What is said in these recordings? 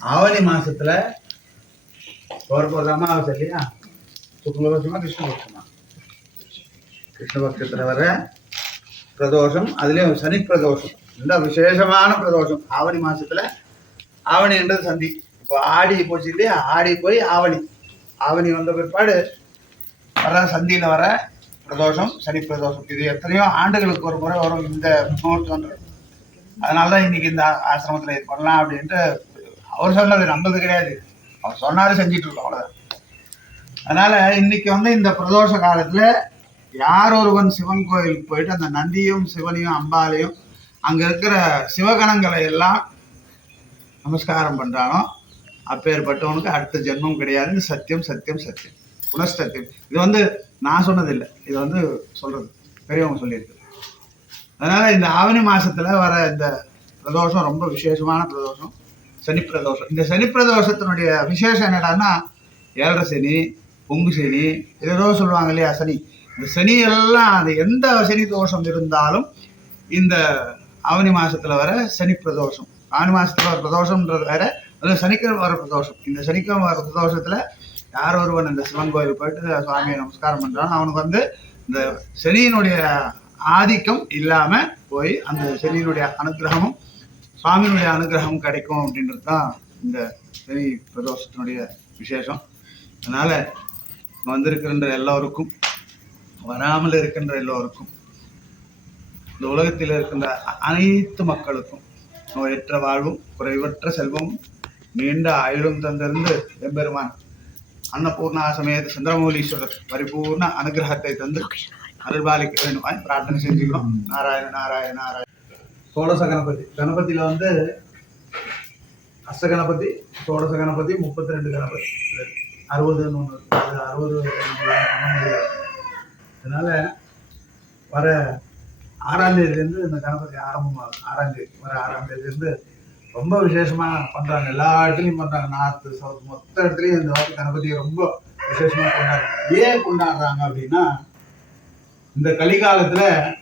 ஆவணி மாசத்துல போறப்போது அமாவாசை இல்லையா? சுக்லபட்சமா கிருஷ்ணபட்சமா கிருஷ்ணபட்சத்துல வர பிரதோஷம் அதுலயும் சனி பிரதோஷம். இந்த விசேஷமான பிரதோஷம். ஆவணி மாசத்துல ஆவணின்றது சந்தி. இப்போ ஆடி போச்சு இல்லையா? ஆடி போய் ஆவணி. ஆவணி வந்த பிற்பாடு வர சந்தியில் வர பிரதோஷம் சனி பிரதோஷம். இது எத்தனையோ ஆண்டுகளுக்கு ஒரு முறை வரும் இந்த முகூர்த்தம்ன்றது. அதனால தான் இன்னைக்கு இந்த ஆசிரமத்தில் இது பண்ணலாம் அப்படின்ட்டு அவர் சொன்னது நம்பது கிடையாது. அவர் சொன்னாரு செஞ்சிட்டு இருக்கோம் அவ்வளோதான் அதனால இன்னைக்கு வந்து இந்த பிரதோஷ காலத்துல யார் ஒருவன் சிவன் கோயிலுக்கு போயிட்டு அந்த நந்தியும் சிவனையும் அம்பாலையும் அங்க இருக்கிற சிவகணங்களை எல்லாம் நமஸ்காரம் பண்றானோ அப்பேற்பட்டவனுக்கு அடுத்த ஜென்மம் கிடையாது. சத்தியம் சத்தியம் சத்தியம். புனஸ்தத்தியம் இது வந்து நான் சொன்னதில்லை. இது வந்து சொல்றது. பெரியவங்க சொல்லியிருக்கு. அதனால இந்த ஆவணி மாசத்துல வர இந்த பிரதோஷம் ரொம்ப விசேஷமான பிரதோஷம். சனி பிரதோஷம் இந்த சனி பிரதோஷத்தினுடைய விசேஷம் என்னடான்னா ஏழரை சனி பொங்கு சனி ஏதோ சொல்லுவாங்க இல்லையா சனி. இந்த சனி எல்லாம் அது எந்த சனி தோஷம் இருந்தாலும் இந்த ஆவணி மாசத்துல வர சனி பிரதோஷம் ஆவணி மாசத்துல வர பிரதோஷம்ன்றது வேற அது சனிக்கிழமை வர பிரதோஷம். இந்த சனிக்கிழமை வர பிரதோஷத்துல யார் ஒருவன் இந்த சிவன் கோயில் போயிட்டு சுவாமியை நமஸ்காரம் பண்ணுறான் அவனுக்கு வந்து இந்த சனியினுடைய ஆதிக்கம் இல்லாம போய் அந்த சனியினுடைய அனுகிரகமும் சுவாமியினுடைய அனுகிரகம் கிடைக்கும் அப்படின்றது தான் இந்த சனி பிரதோஷத்தினுடைய விசேஷம். அதனால வந்திருக்கின்ற எல்லோருக்கும் வராமல் இருக்கின்ற எல்லோருக்கும் இந்த உலகத்தில் இருக்கின்ற அனைத்து மக்களுக்கும் நோயற்ற வாழ்வும் குறைவற்ற செல்வமும் நீண்ட ஆயுளும் தந்திருந்து எம்பெருமான் அன்னபூர்ணா சமேத சந்திரமௌலீஸ்வரர் பரிபூர்ண அனுகிரகத்தை தந்து அருள்பாலிக்க வேண்டுமாய் பிரார்த்தனை செஞ்சுக்கிறோம். நாராயண நாராயண நாராயண. சோடச கணபதி கணபதியில வந்து அஷ்ட கணபதி சோடச கணபதி. முப்பத்தி ரெண்டு கணபதி அறுபதுன்னு ஒன்று அது அறுபது அதனால வர ஆறாம் தேதியிலேருந்து இந்த கணபதி ஆரம்பமாகும். ஆறாம் தேதி வர ஆறாம் தேதியிலேருந்து ரொம்ப விசேஷமா பண்றாங்க. எல்லா இடத்துலையும் பண்றாங்க. நார்த்து சவுத் மொத்த இடத்துலையும் இந்த வாரத்து கணபதியை ரொம்ப விசேஷமா கொண்டாடுறாங்க. ஏன் கொண்டாடுறாங்க அப்படின்னா இந்த கலிகாலத்தில்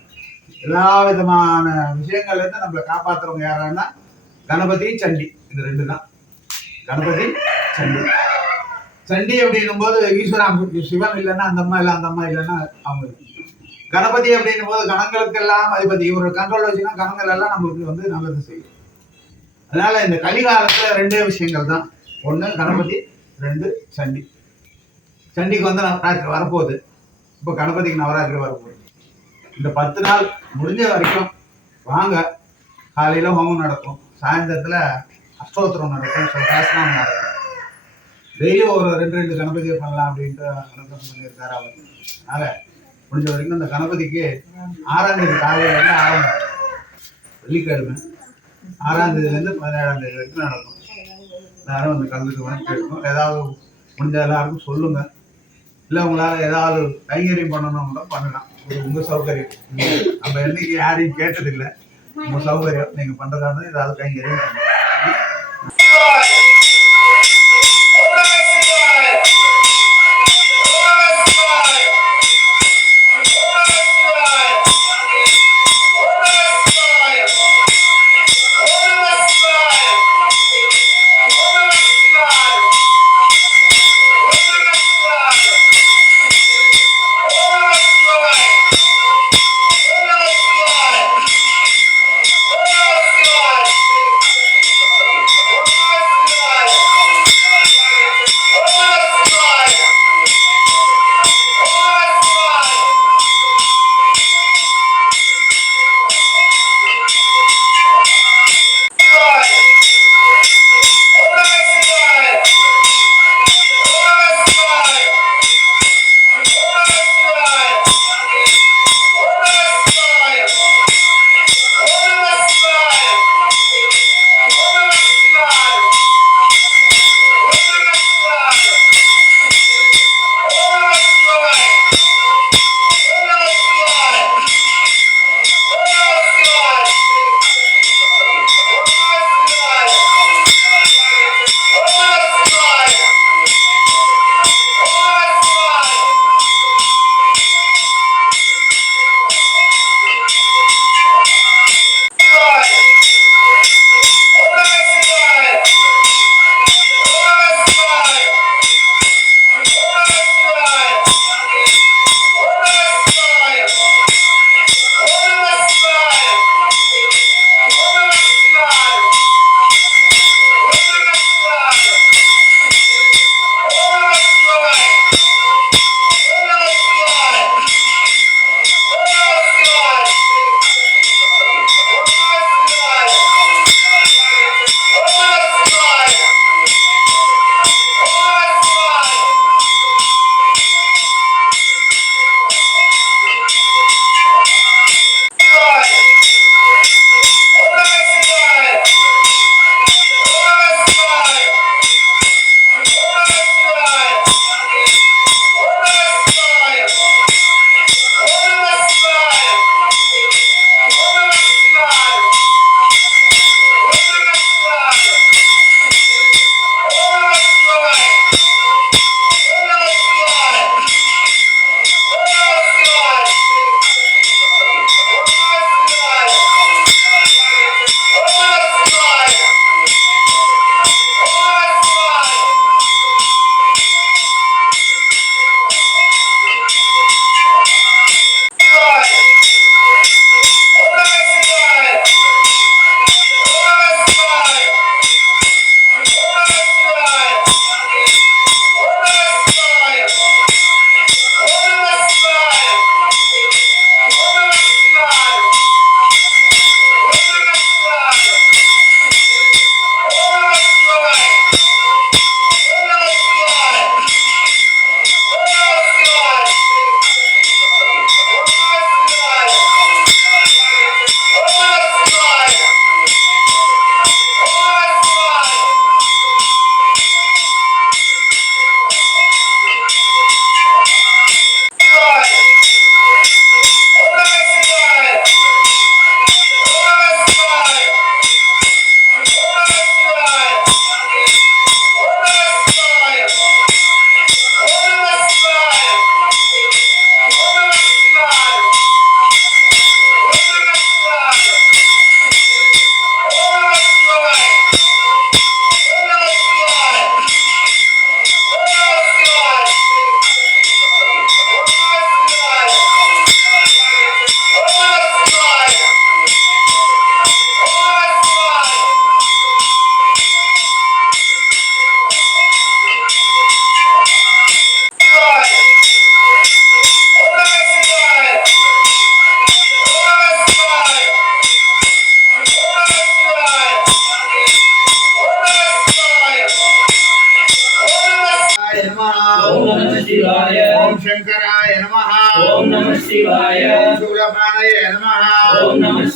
எல்லா விதமான விஷயங்கள்ல இருந்து நம்மளை காப்பாத்துறவங்க யாரான்னா கணபதி சண்டி. இது ரெண்டு தான் கணபதி சண்டி. சண்டி அப்படின்னும் போது ஈஸ்வரா சிவன் இல்லைன்னா அந்த அம்மா இல்லை அந்த அம்மா இல்லைன்னா அவங்க கணபதி அப்படின்னும் போது கணங்களுக்கு எல்லாம் அதிபதி. இவர் கண்ட்ரோல் வச்சுன்னா கணங்கள் எல்லாம் நம்மளுக்கு வந்து நல்லது செய்யும். அதனால இந்த கலிகாலத்துல ரெண்டே விஷயங்கள் தான். ஒண்ணு கணபதி ரெண்டு சண்டி. சண்டிக்கு வந்து நவராத்திரி வரப்போகுது. இப்போ கணபதிக்கு நவராத்திரி வரப்போகுது. இந்த பத்து நாள் முடிஞ்ச வரைக்கும் வாங்க. காலையில ஹோமம் நடக்கும். சாயந்தரத்துல அஷ்டோத்திரம் நடக்கும் சகாசனம் நடக்கும் டெய்லியும் ஒரு ரெண்டு ரெண்டு கணபதியை பண்ணலாம் அப்படின்ட்டு அனுகிரகம் பண்ணியிருக்காரு அவர். அதனால முடிஞ்ச வரைக்கும் இந்த கணபதிக்கு ஆறாம் தேதி காலையிலேருந்து ஆரம்பம் வெள்ளிக்கிழமை ஆறாம் தேதியிலேருந்து பதினேழாம் தேதி வரைக்கும் நடக்கும். எல்லாரும் வந்து கலந்துக்கு வந்து கேட்கணும். ஏதாவது முடிஞ்ச எல்லாருக்கும் சொல்லுங்க. இல்லை உங்களால் ஏதாவது கைங்கரியம் பண்ணணும் கூட பண்ணலாம். உங்க சௌகரியம். நம்ம என்னைக்கு யாரையும் கேட்டதில்லை. உங்க சௌகரியம். நீங்க பண்றதா இருந்தா ஏதாவது கைங்கரியம்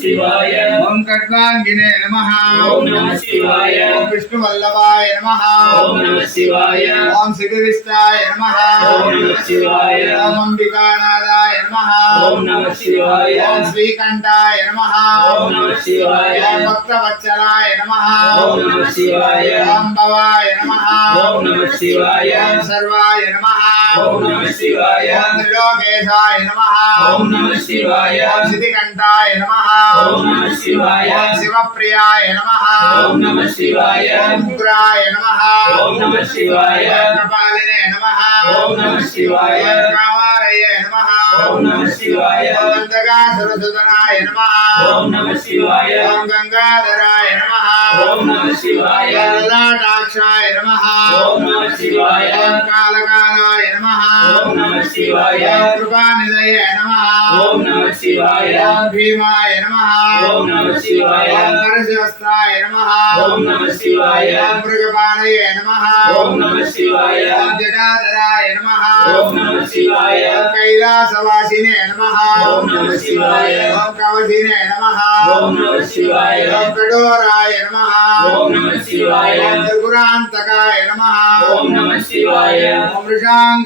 शिवाय। ओम कट्वांगिने नमः। ओम नमः शिवाय। ओम विष्णु वल्लभाय नमः। ओम नमः शिवाय। ओम शिवविष्टाय नमः। ओम नमः शिवाय। ओम अंबिकानादाय नमः। ओम नमः शिवाय। ओम श्रीकंठाय नमः। ओम नमः शिवाय। ओम भक्तवत्सलाय नमः। ओम नमः शिवाय। ओम भवाय नमः। ओम नमः शिवाय। ओम सर्वाय नमः। ఓం నమ శివాయ త్రిలోకేశాయ నమః ఓం నమ శివాయ సిద్ధికంఠాయ నమః ఓం నమ శివాయ శివప్రియాయ నమః ఓం నమ శివాయ ఓం ఉగ్రాయ నమః ఓం నమ శివాయ ఓం కపాలినే నమః ఓం నమ శివాయ ఓం కామారయే నమః ఓం నమ శివాయ ఓం అంతకాసురసుదనాయ నమః ఓం నమ శివాయ గంగాధరాయ నమః ఓం నమ శివాయ లలాటాక్షాయ నమః ఓం నమ శివాయ కాలకాలాయ నమః ఓం నమ శివాయ ఓం కృపానిధయే నమః ఓం నమ శివాయ ఓం భీమాయ నమః ఓం నమ శివాయ ఓం నరసింహస్థాయ నమః ఓం నమ శివాయ ఓం మృగపానయే నమః ఓం నమ శివాయ ఓం జటాధరాయ నమః ఓం నమ శివాయ ఓం కైలాసవాసినే నమః ఓం నమ శివాయ ఓం కవచినే నమః ఓం నమ శివాయ ఓం కఠోరాయ నమః ఓం నమ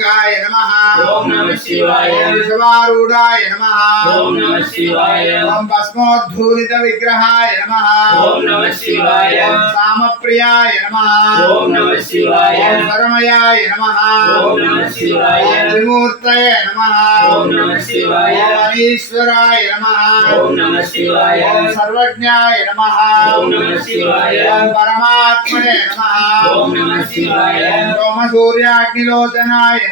गौरांगाय नमः। ओम नमः शिवाय। ओम नमः। ओम नमः शिवाय। ओम भस्मोद्धूलित विग्रहाय नमः। ओम नमः शिवाय। ओम सामप्रियाय नमः। ओम नमः शिवाय। ओम सरमयाय नमः। ओम नमः शिवाय। त्रिमूर्तये नमः। ओम नमः शिवाय। ओम अनीश्वराय नमः। ओम नमः शिवाय। ओम सर्वज्ञाय नमः। ओम नमः शिवाय। ओम परमात्मने नमः। ओम नमः शिवाय। ओम सोम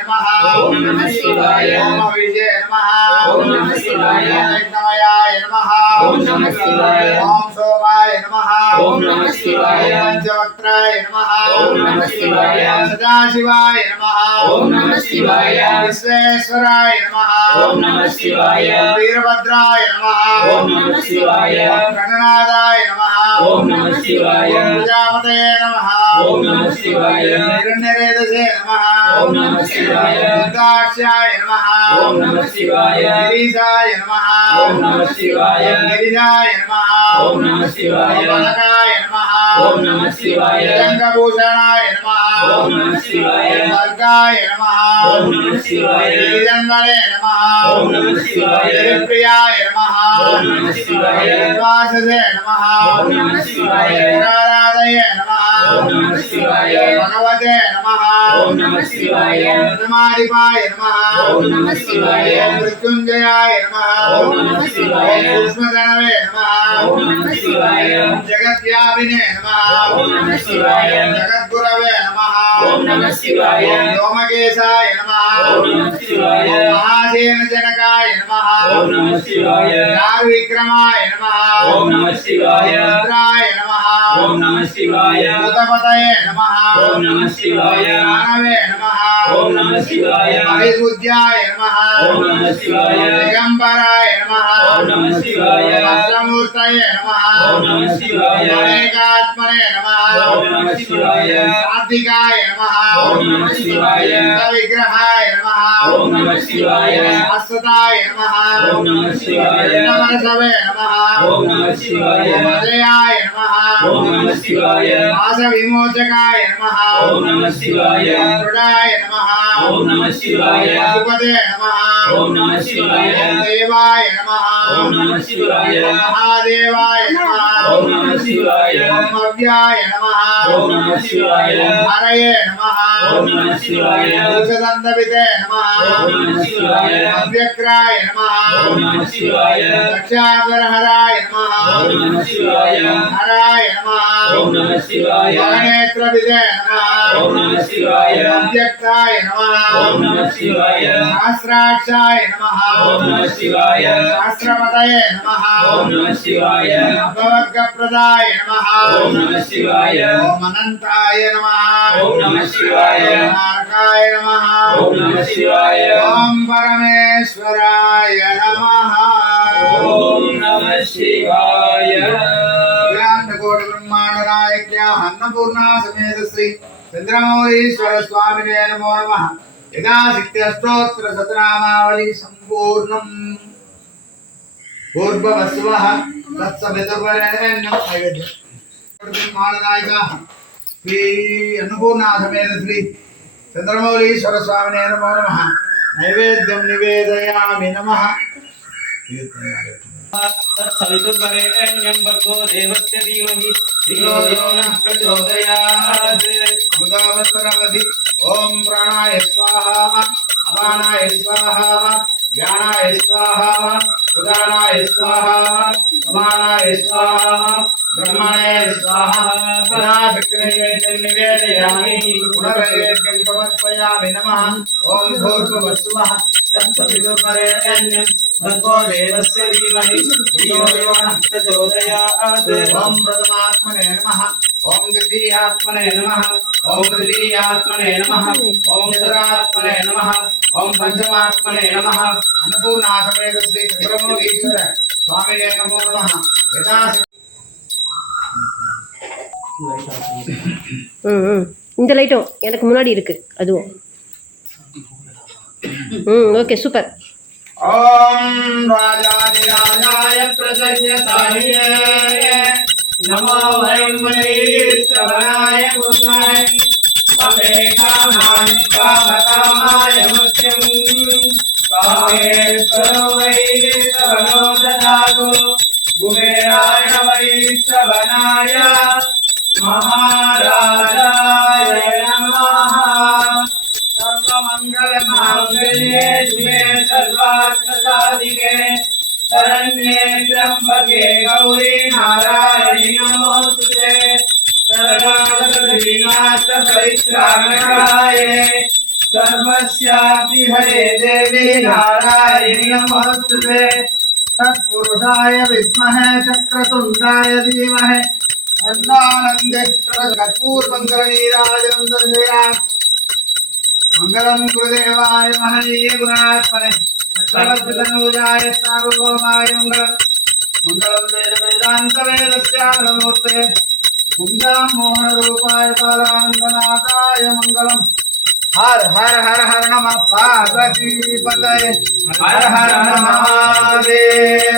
పరమాత్మనే నమః ఓం నమ శివాయ ఓం సోమసూర్యాగ్నిలోచనాయ నమః ఓం నమ శివాయ ఓం విజయ నమః ఓం నమ శివాయ ఓం యజ్ఞమయాయ నమః ఓం నమ శివాయ ఓం సోమాయ నమః ఓం నమ శివాయ ఓం పంచవక్త్రాయ నమః ఓం నమ శివాయ ఓం సదాశివాయ నమః ఓం నమ శివాయ విశ్వేశ్వరాయ నమః ఓం నమ శివాయ వీరభద్రాయ నమః ఓం నమ శివాయ ఓం గణనాథాయ నమః ఓం నమ శివాయ ఓం ప్రజాపతయే దుర్గాక్షాయ నమః ఓం నమ శివాయ గిరీశాయ నమః ఓం నమ శివాయ గిరిజాయ నమః ఓం నమ శివాయ కనకాయ నమః ఓం నమ శివాయ రంగభూషణాయ నమః ఓం నమ శివాయ వర్గాయ నమః ఓం నమ శివాయ గిరిజన్వరే నమః ఓం నమ శివాయ ప్రియాయ నమః ఓం నమ శివాయ వాససే నమః ఓం నమ శివాయ పురారాధయే నమః ఓం నమ శివాయ భగవతే నమః ఓం నమ శివాయ ప్రథమాధిపాయ నమః ఓం మృత్యుంజయాయ నమః సూక్ష్మధనవే నమః జగద్వ్యాపినే నమః జగద్గురవే నమః వ్యోమకేశాయ నమః మహాసేన జనకాయ నమః విక్రమాయ నమః రుద్రాయ నమః ఓం నమ శివాయ భూతపతయే నమః ఓం నమ శివాయ జ్ఞానవే నమః ఓం నమ శివాయ హరిబుద్ధ్యాయ నమః ఓం నమ శివాయ దిగంబరాయ నమః ఓం నమ శివాయ అష్టమూర్తయే నమః ఓం నమ శివాయ అనేకాత్మనే నమః ఓం నమ శివాయ సాత్వికాయ నమః ఓం నమ శివాయ విగ్రహాయ నమః ఓం నమ శివాయ శాశ్వతాయ నమః ఓం నమ శివాయ నమః ఓం నమ శివాయ అజయాయ నమః ఓం నమ శివాయ వాస విమోచకాయ నమః ఓం నమ శివాయ దృఢాయ నమః ఓం నమ శివాయ పశుపతే నమః ఓం నమ శివాయ దేవాయ నమః ఓం నమ శివాయ మహాదేవాయ నమః ఓం నమ శివాయ ఓం అవ్యాయ నమః ఓం నమ శివాయ హరయే నమః ఓం నమ శివాయ ఔషధందవితే నమః ఓం నమ శివాయ అవ్యక్రాయ నమః ఓం నమ శివాయ దక్షాధరహరాయ నమః ఓం నమ శివాయ హరాయ నమః ఓం నమ శివాయ. గణనేత్రవిదే నమః ఓం నమ శివాయ. అవ్యక్తాయ నమః. ఓం నమ శివాయ. సహస్రాక్షాయ నమః. ఓం నమ శివాయ. సహస్రపతయే నమః. ఓం నమ శివాయ. అపవర్గప్రదాయ నమః. ఓం నమ శివాయ. ఓం అనంతాయ నమః. ఓం నమ శివాయ. నారకాయ నమః. ఓం నమ శివాయ. ఓం పరమేశ్వరాయ నమః. ఓం నమ శివాయ. అన్నపూర్ణా సమేత శ్రీ చంద్రమౌళీశ్వర స్వామినే నమో నమ యథాశక్తిస్తోత్ర సతనామావళి సంపూర్ణం పూర్వవస్వ తత్సవితపరేణ్యం అయోధ్య శ్రీ అన్నపూర్ణా సమేత శ్రీ చంద్రమౌళీశ్వర స్వామినే నమో నమ నైవేద్యం నివేదయామి నమ तत्सवितुर्वरेण्यं भर्गो देवस्य धीमहि धियो यो नः प्रचोदयात् अमृतावसरवधि ॐ प्राणाय स्वाहा अपानाय स्वाहा, ज्ञानाय स्वाहा उदानाय स्वाहा, समानाय स्वाहा ब्रह्मणे स्वाहा। पुनर्नैवेद्यं समर्पयामि नमः। ॐ भूर्भुवस्सुवः तत्सवितुर्वरेण्यं भर्गो देवस्य धीमहि धियो यो नः प्रचोदयात् ॐ प्रथमात्मने नमः ॐ द्वितीयात्मने नमः ॐ तृतीयात्मने नमः ॐ चतुरात्मने नमः ॐ पञ्चमात्मने नमः अन्नपूर्णासमेत श्री चन्द्रमौलीश्वर स्वामिने नमो नमः यदा ம் ம் இந்த லைட்டும் எனக்கு முன்னாடி இருக்கு அதுவும் Mm, ओके सुपर ओम नमो ब्रह्मणेश्वराय कृष्णाय कामतामाय कामेश्वरो ददातु। चक्रवर्तितनूजाय सार्वभौमाय मङ्गलम् मङ्गलं वेदवेदान्तवेदस्यामूर्ते पुंसां मोहनरूपाय बालाङ्गनाथाय मङ्गलम् हर हर हर हर नमः पार्वती पतये हर हर महादेव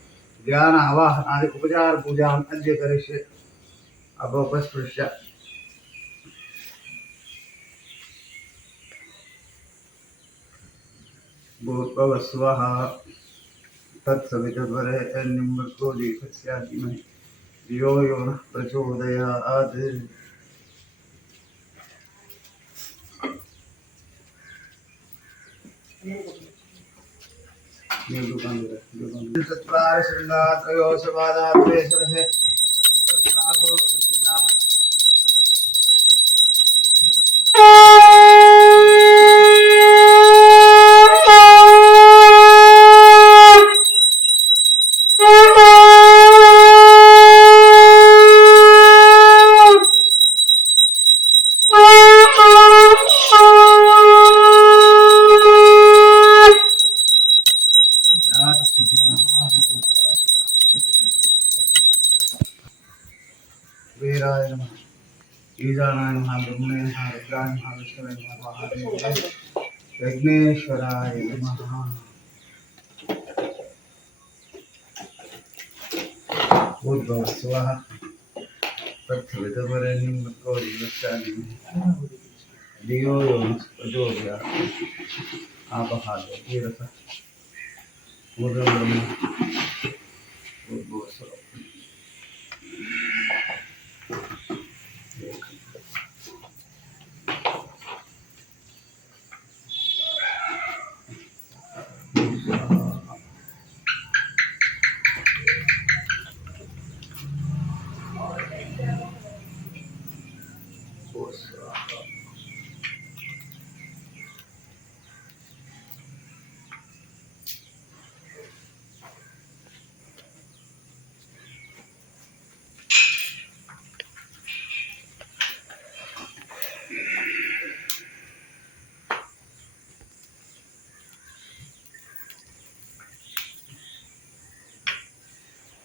ध्यान आवाहन आदि उपचार पूजा अद्य करिष्य। अभोपस्पृश्य भूपस्व तत्सवितो दीख सीमे यो यो प्रचोदया Thank. दुकान दे दुकान सत्वार श्रृंगार त्रयोश बाधात्रे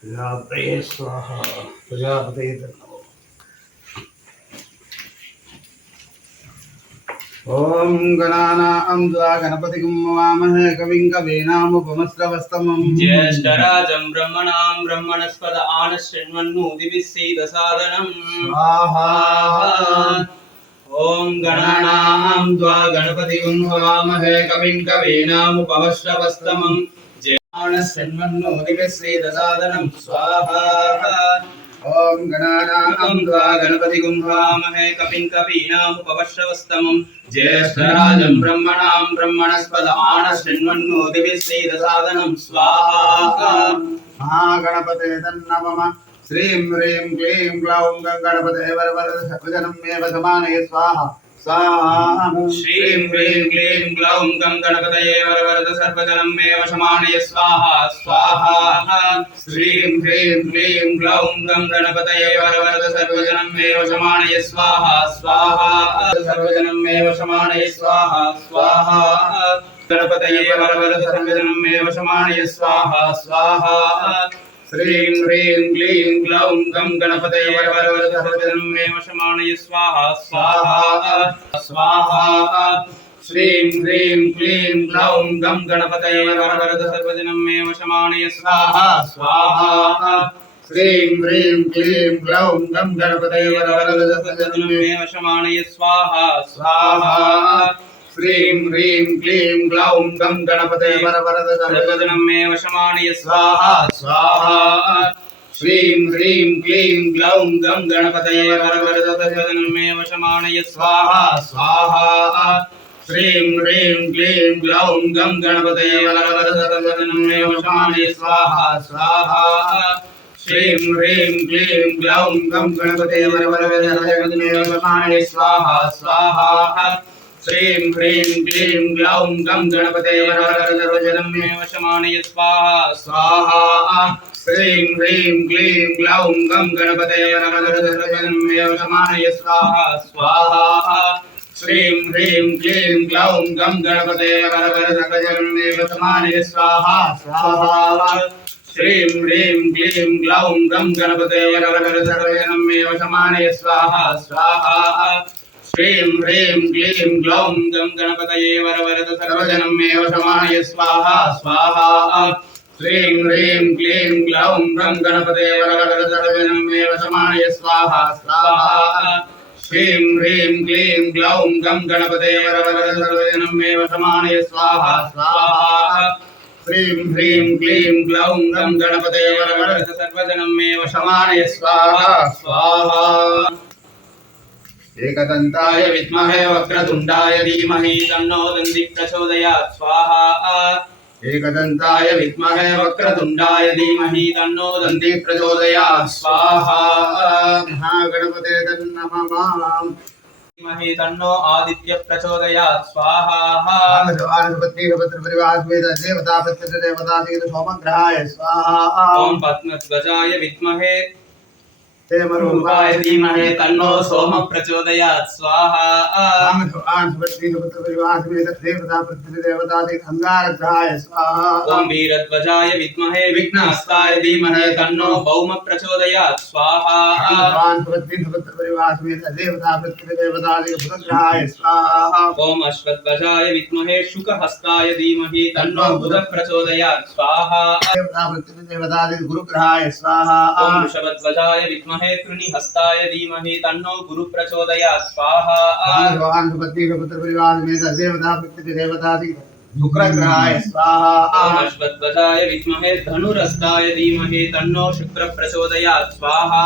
ప్రజాపతయ స్వాహ ప్రజాపతయ ఓం గణానాం ద్వా గణపతిగం వామహ కవిం కవీనాముపమస్రవస్తమం జ్యేష్ఠరాజం బ్రహ్మణాం బ్రహ్మణస్పద ఆన శృణ్వన్నూదిభిశ్రీద సాధనం. స్వాహా. ఓం గణానాం ద్వా గణపతిగం వామహ కవిం కవీనాముపమస్రవస్తమం ष्वन्मन्नोदिमिश्रीदसादनम् स्वाहा ॐ गणानाम् त्वा गणपतिगुम्भामहे कपिम् कपीनामुपवश्रवस्तमम् ज्येष्ठराजम् ब्रह्मणाम् ब्रह्मणस्पदानशृण्वन्नोदिमिश्रीदसादनम् स्वाहा महागणपते तन्नमम श्रीं ह्रीं क्लीं ग्लौं गङ्गणपते वरवरभजनम् एव समानय स्वाहा श्रीं ह्रीं क्लीं ग्लौं गं गणपतये वरवरद सर्वजनं मे वशमानय स्वाहा स्वाहा श्रीं ह्रीं क्लीं ग्लौं गं गणपतये वरवरद सर्वजनं मे वशमानय स्वाहा स्वाहा सर्वजनं मे वशमानय स्वाहा स्वाहा गणपतये वरवरद सर्वजनं मे वशमानय स्वाहा स्वाहा श्रीं ह्रीं क्लीं ग्लौं गं गणपते वरवरवरवरं मे वशमाणय स्वाहा स्वाहा स्वाहा श्रीं ह्रीं क्लीं ग्लौं गं गणपते वरवरवरद सर्वजनं मे वशमाणय स्वाहा स्वाहा श्रीं ह्रीं क्लीं ग्लौं गं गणपते वरवरवरद सर्वजनं मे वशमाणय स्वाहा स्वाहा ह्रीं ह्रीं क्लीं ग्लौं गं गणपते वरवरद गणपदनं मे वशमाणय स्वाहा स्वाहा श्रीं ह्रीं क्लीं ग्लौं गं गणपतये वरवरद गणपदनं मे वशमाणय स्वाहा स्वाहा श्रीं ह्रीं क्लीं ग्लौं गं गणपतये वरवरद गणपदनं मे वशमाणय स्वाहा स्वाहा श्रीं ह्रीं क्लीं ग्लौं गं गणपतये वरवरद गणपदनं मे वशमाणय स्वाहा स्वाहा श्रीं ह्रीं क्लीं ग्लौं गं गणपते वरवरदर्वजनं मे वशमानय स्वाहा स्वाहा श्रीं ह्रीं क्लीं ग्लौं गं गणपते वरवरदर्वजनं मे वशमानय स्वाहा स्वाहा श्रीं ह्रीं क्लीं ग्लौं गं गणपते वरवरदर्वजनं मे वशमानय स्वाहा स्वाहा श्रीं ह्रीं क्लीं ग्लौं गं गणपते वरवरदर्वजनं मे वशमानय स्वाहा स्वाहा श्रीं ह्रीं क्लीं ग्लौं गं गणपतये वरवरद सर्वजनं मे वशमानय स्वाहा स्वाहा श्रीं ह्रीं क्लीं ग्लौं गं गणपतये वरवरद सर्वजनं मे वशमानय स्वाहा स्वाहा श्रीं ह्रीं क्लीं ग्लौं गं गणपतये वरवरद सर्वजनं मे वशमानय स्वाहा स्वाहा श्रीं ह्रीं क्लीं ग्लौं गं गणपतये वरवरद सर्वजनं मे वशमानय स्वाहा स्वाहा एकदन्ताय विद्महे वक्रतुण्डाय धीमहि तन्नो दन्ति प्रचोदयात् स्वाहा। एकदन्ताय विद्महे वक्रतुण्डाय धीमहि तन्नो दन्ति प्रचोदयात् स्वाहा। महागणपते तन्नमः धीमहि तन्नो आदित्य प्रचोदयात् स्वाहा। देवता प्रत्यदेवता सोमग्रहाय स्वाहा। विद्महे धीमहि तन्नो सोम प्रचोदयात् स्वाहा। ॐ वीरध्वजाय विद्महे विघ्नहस्ताय धीमहि तन्नो भौम प्रचोदयात् स्वाहा। ॐ अश्वध्वजाय विद्महे शुकहस्ताय धीमहि तन्नो बुधः प्रचोदयात् स्वाहा। गुरुग्रहाय स्वाहा ॐ वृषभध्वजाय विद्महे कृणिहस्ताय धीमहि तन्नो गुरु प्रचोदयात् स्वाहा भगवान सुपति के पुत्र परिवार में देवता प्रत्यक्ष देवता शुक्रग्रहाय स्वाहा ॐ अश्वत्थवजाय विद्महे धनुरस्ताय धीमहि तन्नो शुक्रः प्रचोदयात् स्वाहा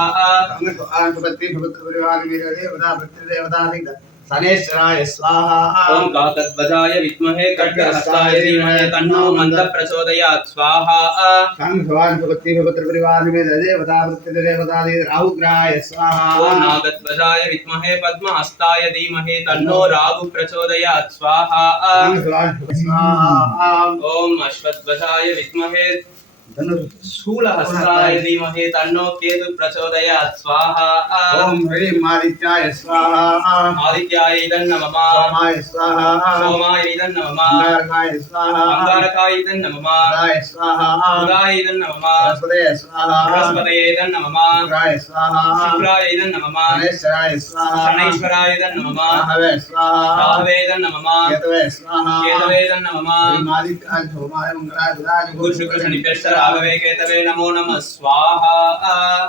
शुभत्रि शुभत्रिवाग देवता पृथ्वीदेवता शनेश्वराय स्वाहा। ओम काकध्वजाय विद्महे खड्गहस्ताय धीमहि तन्नो मन्दः प्रचोदयात् स्वाहा। शाम भगवान भगवती भगवत्र परिवार में देवता वृत्ति देवता राहुग्रहाय स्वाहा। ओम नागध्वजाय विद्महे पद्महस्ताय धीमहि तन्नो राहु प्रचोदयात् स्वाहा। शाम भगवान स्वाहा ओम अश्वध्वजाय विद्महे शूलहस्ताय धीमहि तन्नो केतुः प्रचोदयात् स्वाहा ओम ह्रीं आदित्याय स्वाहा आदित्याय इदं नमः सोमाय स्वाहा सोमाय इदं नमः अंगारकाय स्वाहा अंगारकाय इदं नमः राय स्वाहा पुराय इदं नमः बृहस्पतये स्वाहा बृहस्पतये इदं नमः शुक्राय स्वाहा शुक्राय इदं नमः गणेश्वराय स्वाहा शनैश्वराय इदं नमः राहवे स्वाहा राहवे इदं नमः केतवे स्वाहा केतवे इदं नमः ह्रीं आदित्याय सोमाय मंगलाय बुधाय गुरु शुक्र शनिभ्यश्च राघवे రాఘవేకేతవే నమో నమ స్వాహ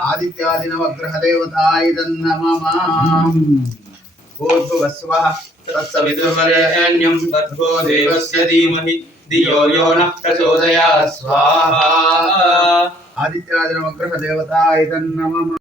ఆదిత్యాది నవగ్రహ దేవతాయ నమః భూర్భువస్వః తత్సవిదుర్వరేణ్యం తద్భో దేవస్య ధీమహి ధియో యో నః ప్రచోదయాత్ స్వాహ ఆదిత్యాది నవగ్రహ దేవతాయ నమః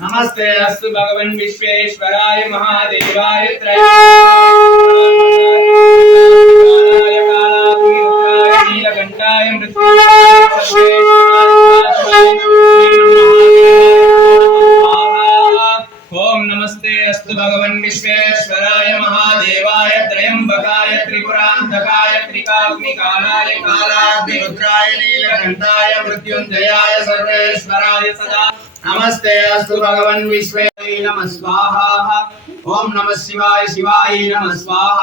नमस्ते, अस्तु भगवन् विश्वेश्वराय महादेवाय त्रय कालाग्निरुद्राय नीलकण्ठाय ॐ नमस्ते, अस्तु भगवन् विश्वेश्वराय महादेवाय त्र्यम्बकाय, त्रिपुरान्तकाय त्रिकाग्निकालाय कालाग्निरुद्राय, नीलकण्ठाय, मृत्युञ्जयाय, सर्वेश्वराय सदा నమస్తే అస్తు భగవన్ విశ్వే నమ స్వాహ. ఓం నమ శివాయ శివాయ నమ స్వాహ.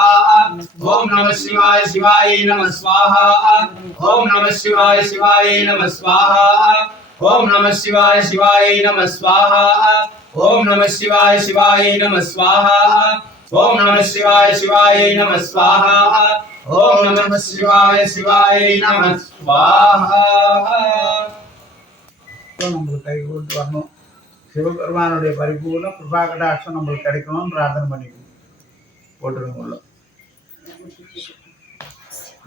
ఓం నమ శివాయ శివాయ నమ స్వాహ. ఓం నమ శివాయ శివాయ నమ స్వాహ. ఓం నమ శివాయ శివాయ నమ స్వాహ. ఓం నమ శివాయ శివాయ నమ స్వాహ. ఓం నమ శివాయ శివాయ నమ స్వాహ. ఓం నమ శివాయ శివాయ నమ స్వాహ. ഇപ്പോൾ നമ്മൾ കൈകൊണ്ട് വന്നു. ശിവപെർമാനുടെ പരിപൂർണ കൃപാകടാക്ഷം നമ്മൾ കിടക്കണം പ്രാർത്ഥന പണിക്കുന്നു പോട്ടിടുന്നുള്ളു.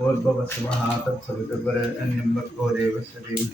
ഓർപ്പ സ്വഹാത്തം സവിതപരം ഭഗവദേവ സ്വദേവി